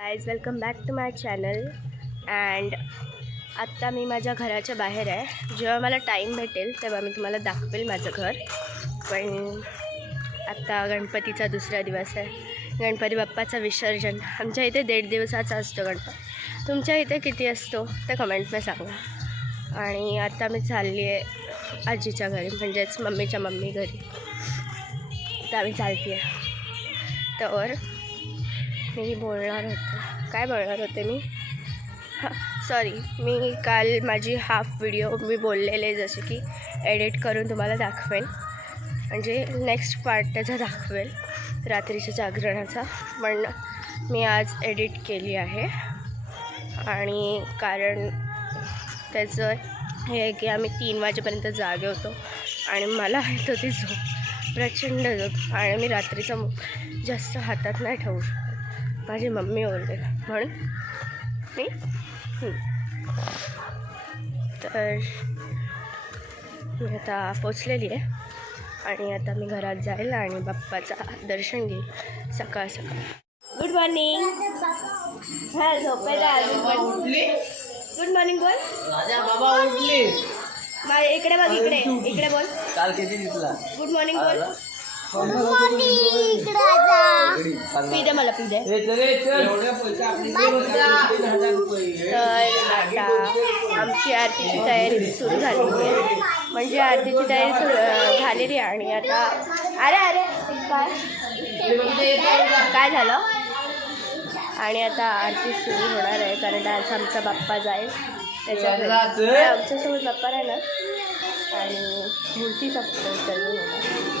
Guys welcome back to my channel. And आत्ता मी माझ्या घराच्या बाहेर आहे. जेव्हा मला टाईम भेटेल तेव्हा मी तुम्हाला दाखवेल माझं घर. पण आत्ता गणपतीचा दुसरा दिवस आहे. गणपती बाप्पाचं विसर्जन आमच्या इथे 1.5 दिवसाचा असतो गणपती. तुमच्या इथे किती असतो ते कमेंटमध्ये सांगा. आणि आता मी चालली आहे आजीच्या घरी, म्हणजेच मम्मीच्या मम्मी घरी. आता मी चालते आहे. तर मी बोलणार होते, काय बोलणार होते मी, सॉरी, मी काल माझी हाफ व्हिडिओ मी बोललेले जसे की एडिट करून तुम्हाला दाखवेन, म्हणजे नेक्स्ट पार्ट त्याचा दाखवेल रात्रीच्या जागरणाचा. पण मी आज एडिट केली आहे. आणि कारण त्याचं हे आहे की आम्ही 3 वाजेपर्यंत जागे होतो आणि मला येत होती झोप, प्रचंड झोप. आणि मी रात्रीचं जास्त हातात नाही ठेवू शकत, माझी मम्मी ओरडेल म्हणून मी तर मी आता पोचलेली आहे आणि आता मी घरात जाईल आणि बाप्पाचं दर्शन घेईल सकाळ सकाळ. Good morning. हां, झोपायला अजून पण. गुड मॉर्निंग बोल. राजा बाबा उठले. इकडे बघ, इकडे बोल. काल किती दिसला? गुड मॉर्निंग बोल. पी दे मला, पी दे. तर आता आमची आरतीची तयारी सुरू झाली आहे, म्हणजे आरतीची तयारी सुरू झालेली आहे. आणि आता अरे काय झालं. आणि आता आरती सुरू होणार आहे, कारण आज आमचा बाप्पा जाईल त्याच्याकडे. आमच्यासोबत बाप्पा राहिला आणि मूर्तीचा विसर्जन होणार.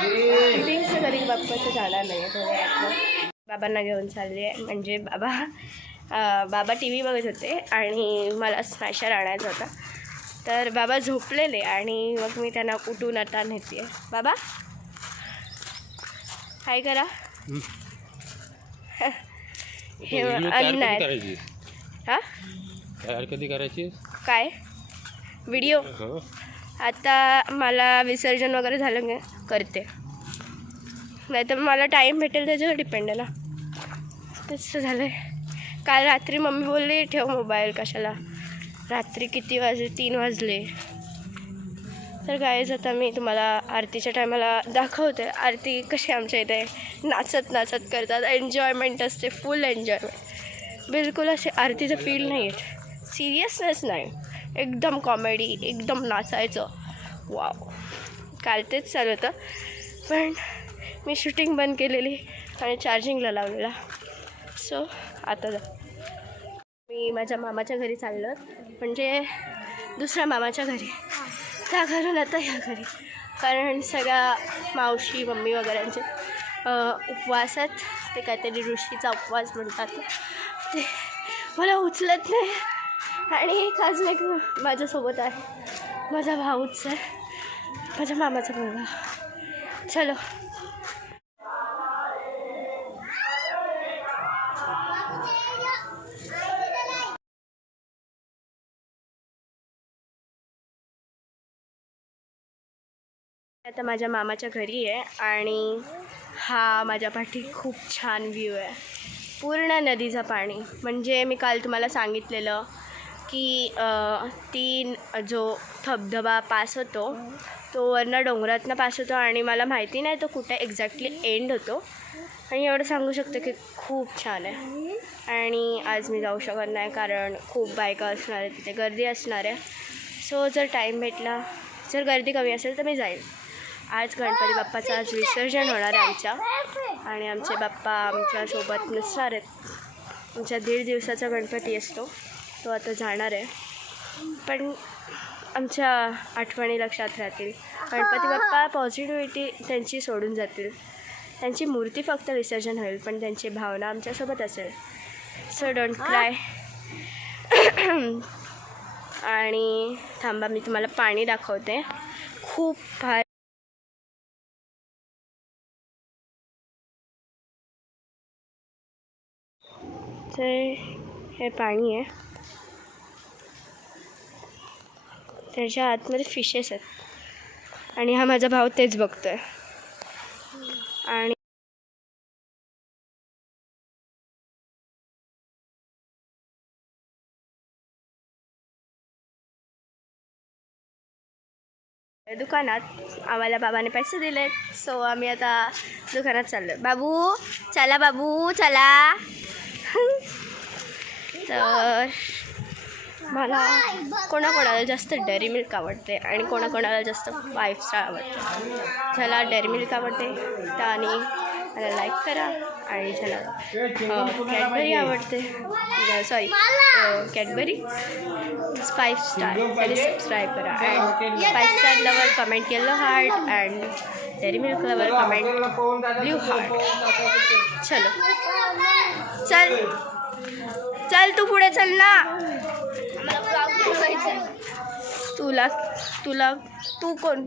ड्रिंक्स घरी बाप्पाचं जाणार नाही आहे. थोडं बाबांना घेऊन चालली आहे, म्हणजे बाबा टी व्ही बघत होते आणि मला स्मॅशर आणायचा होता. तर बाबा झोपलेले आणि मग मी त्यांना उठून आता नेते. बाबा काय करा. हे नाही. हां, तयार कधी करायची काय व्हिडिओ. आता मला विसर्जन वगैरे झालं की करते, नाही तर मला टाईम भेटेल त्याच्यावर डिपेंड आहे ना. तसं झालं आहे. काल रात्री मम्मी बोलली ठेव मोबाईल कशाला, रात्री किती वाजले, 3 वाजले. तर गाईज आता मी तुम्हाला आरतीच्या टायमाला दाखवते आरती कशी आमच्या इथे नाचत नाचत करतात. एन्जॉयमेंट असते, फुल एन्जॉयमेंट. बिलकुल असे आरतीचं फील नाही येत, सिरियसनेस नाही, एकदम कॉमेडी, एकदम नाचायचं. वाव, काल तेच चालू होतं. पण मी शूटिंग बंद केलेली आणि चार्जिंगला लावलेला. सो आता मी माझ्या मामाच्या घरी चाललो, म्हणजे दुसऱ्या मामाच्या घरी, त्या घरून आता ह्या घरी. कारण सगळ्या मावशी मम्मी वगैरेंचे उपवास आहेत. ते काहीतरी ऋषीचा उपवास म्हणतात, ते मला उचलत नाही. आणि एक अजून एक माझ्यासोबत आहे, माझा भाऊच आहे, माझ्या मामाचा मुलगा. चलो. आता माझ्या मामाच्या घरी आहे आणि हा माझ्या पाठी खूप छान व्ह्यू आहे, पूर्ण नदीचं पाणी. म्हणजे मी काल तुम्हाला सांगितलेलं की 3 जो धबधबा पास होतो तो वरनं डोंगरातनं पास होतो आणि मला माहिती नाही तो कुठे एक्झॅक्टली एंड होतो. आणि एवढं सांगू शकतो की खूप छान आहे. आणि आज मी जाऊ शकत नाही कारण खूप बायका असणार आहे, तिथे गर्दी असणार आहे. सो जर टाईम भेटला, जर गर्दी कमी असेल तर मी जाईल. आज गणपती बाप्पाचं आज विसर्जन होणार आहे आमच्या, आणि आमचे बाप्पा आमच्यासोबत नसणार आहेत. आमच्या 1.5 दिवसाचा गणपती असतो, तो आता जाणार आहे. पण आमच्या आठवणी लक्षात राहतील. गणपती बाप्पा पॉझिटिव्हिटी त्यांची सोडून जातील, त्यांची मूर्ती फक्त विसर्जन होईल पण त्यांची भावना आमच्यासोबत असेल. So don't cry. आणि थांबा, मी तुम्हाला पाणी दाखवते, खूप भारी. तर हे पाणी आहे, त्याच्या आतमध्ये फिशेस आहेत आणि हा माझा भाऊ तेच बघतोय. आणि दुकानात आम्हाला बाबाने पैसे दिलेत, सो आम्ही आता दुकानात चाललो. बाबू चला, बाबू चला. तर मला कोणाकोणाला जास्त डेअरी मिल्क आवडते आणि कोणाकोणाला जास्त 5 स्टार आवडते. ज्याला डेअरी मिल्क आवडते त्याने मला लाईक करा आणि ज्याला कॅडबरी आवडते, सॉरी कॅडबरी 5 स्टार त्याने सबस्क्राईब करा. And 5 star lover comment yellow heart and dairy milk lover comment blue heart. चलो चल चल, तू पुढे चल ना. तुला तुला तू कोण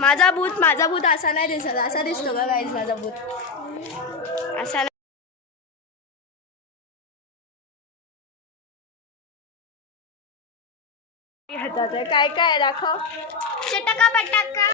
माझा भूत असा नाही दिसत. असा दिसतो का गाईज माझा भूत? असा हातात आहे. काय काय दाखव. चटका पटाका.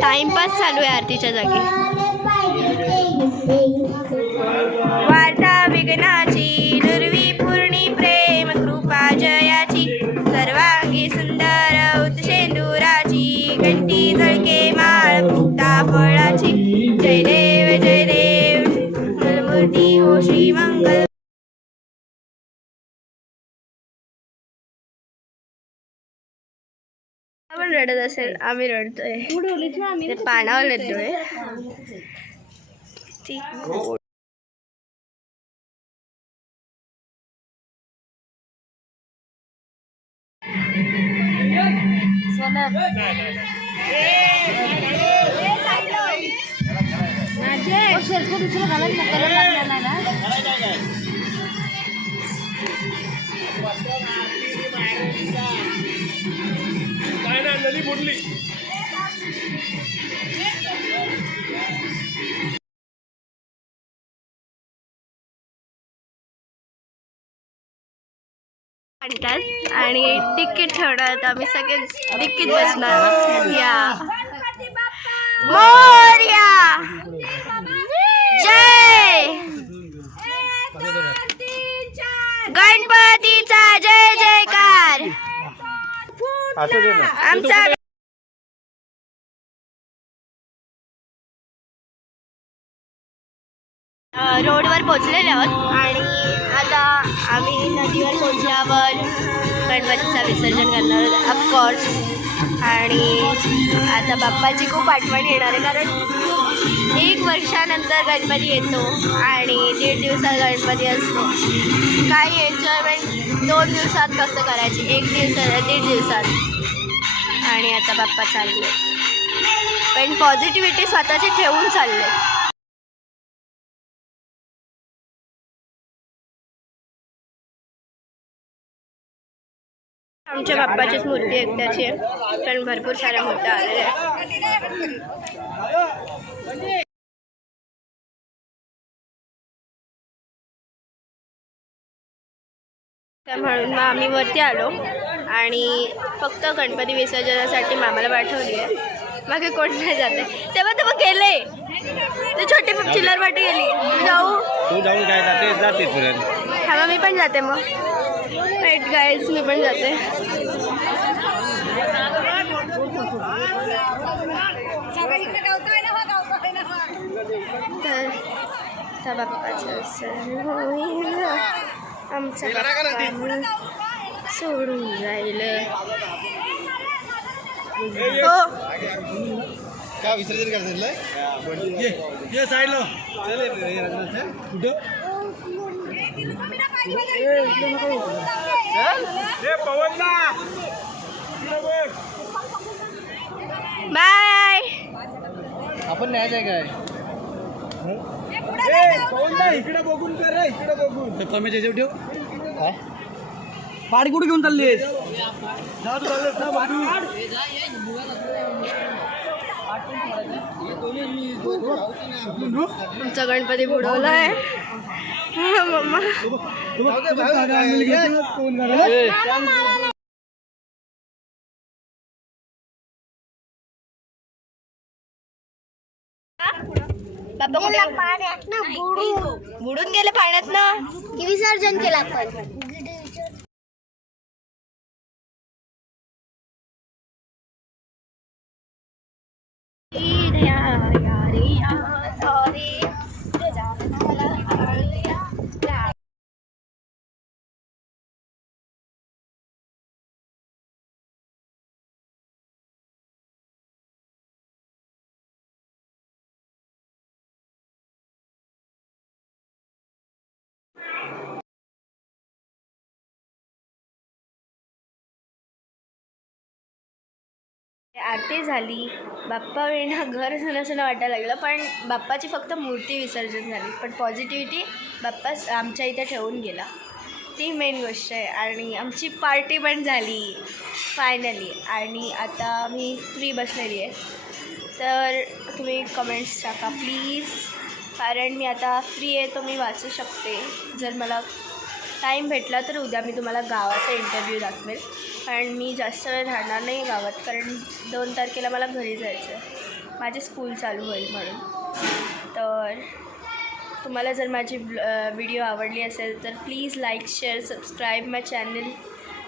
टाइमपास चालू आहे आरतीच्या जागी. वार्ता विघ्नाची दुर्वी पूर्णी प्रेम कृपा जयाची सर्वांगी सुंदर उत्शेंदुराची घंटी झळके माळ मुक्ता फळाची. जय देव मूर्ती हो श्री मंगल. आपण रडत असेल, आम्ही रडतोय. ते पानावर येतोय. आणतात आणि तिकीट ठेवणार. आम्ही सगळे तिकीट बसणार. या मोरया. जय गणपतीचा जय जयकार. आमचा रोडवर पोचलेले आहोत आणि आता आम्ही नदीवर पोचल्यावर गणपतीचं विसर्जन करणार आहोत ऑफकोर्स. आणि आता बाप्पाची खूप आठवण येणार आहे, कारण 1 वर्षानंतर गणपती येतो आणि 1.5 दिवसात गणपती असतो. काही एन्जॉयमेंट 2 दिवसात फक्त करायची, 1.5 दिवसात. आणि आता बाप्पा चालले, पण पॉझिटिव्हिटी स्वतःची ठेवून चालले. आमच्या बाप्पाचीच मूर्ती एकट्याची आहे, पण भरपूर साऱ्या मूर्त्या आलेल्या आहेत. म्हणून मग आम्ही वरती आलो आणि फक्त गणपती विसर्जनासाठी मामाला पाठवली आहे. मग कोण नाही जाते. तेव्हा गेले ते छोटी चिल्लर पाठी गेली. जाऊ काय जाते हा, मग मी पण जाते. मग राईट गाईज, मी पण जाते. तर बाप्पाचं आमचा सोडून जाईल. हो का विसर्जन करायचं साईडला कुठं बाय. आपण न्यायचं आहे काय? इकडे बघून कर रे, इकडे बघून कमी त्याच्यावर ठेव. काय पाडी कुठे घेऊन चाललीस? तुमचा गणपती बुडवलाय. मम्मा बाबा कुठे पाण्यात ना बुडून गेले पाण्यात ना. विसर्जन केला आपण. आरती झाली. बाप्पा येणं घर सणसणं वाटायला लागलं, पण बाप्पाची फक्त मूर्ती विसर्जन झाली. पण पॉझिटिव्हिटी बाप्पा आमच्या इथे ठेवून गेला, ती मेन गोष्ट आहे. आणि आमची पार्टी पण झाली फायनली. आणि आता मी फ्री बसलेली आहे, तर तुम्ही कमेंट्स टाका प्लीज, कारण मी आता फ्री आहे तर मी वाचू शकते. जर मला टाईम भेटला तर उद्या मी तुम्हाला गावाचा इंटरव्ह्यू दाखवेल, कारण मी जास्त वेळ राहणार नाही गावात, कारण 2 तारखेला मला घरी जायचं आहे, माझी स्कूल चालू होईल म्हणून. तर तुम्हाला जर माझी व्हिडिओ आवडली असेल तर please like share subscribe my channel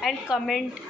and comment.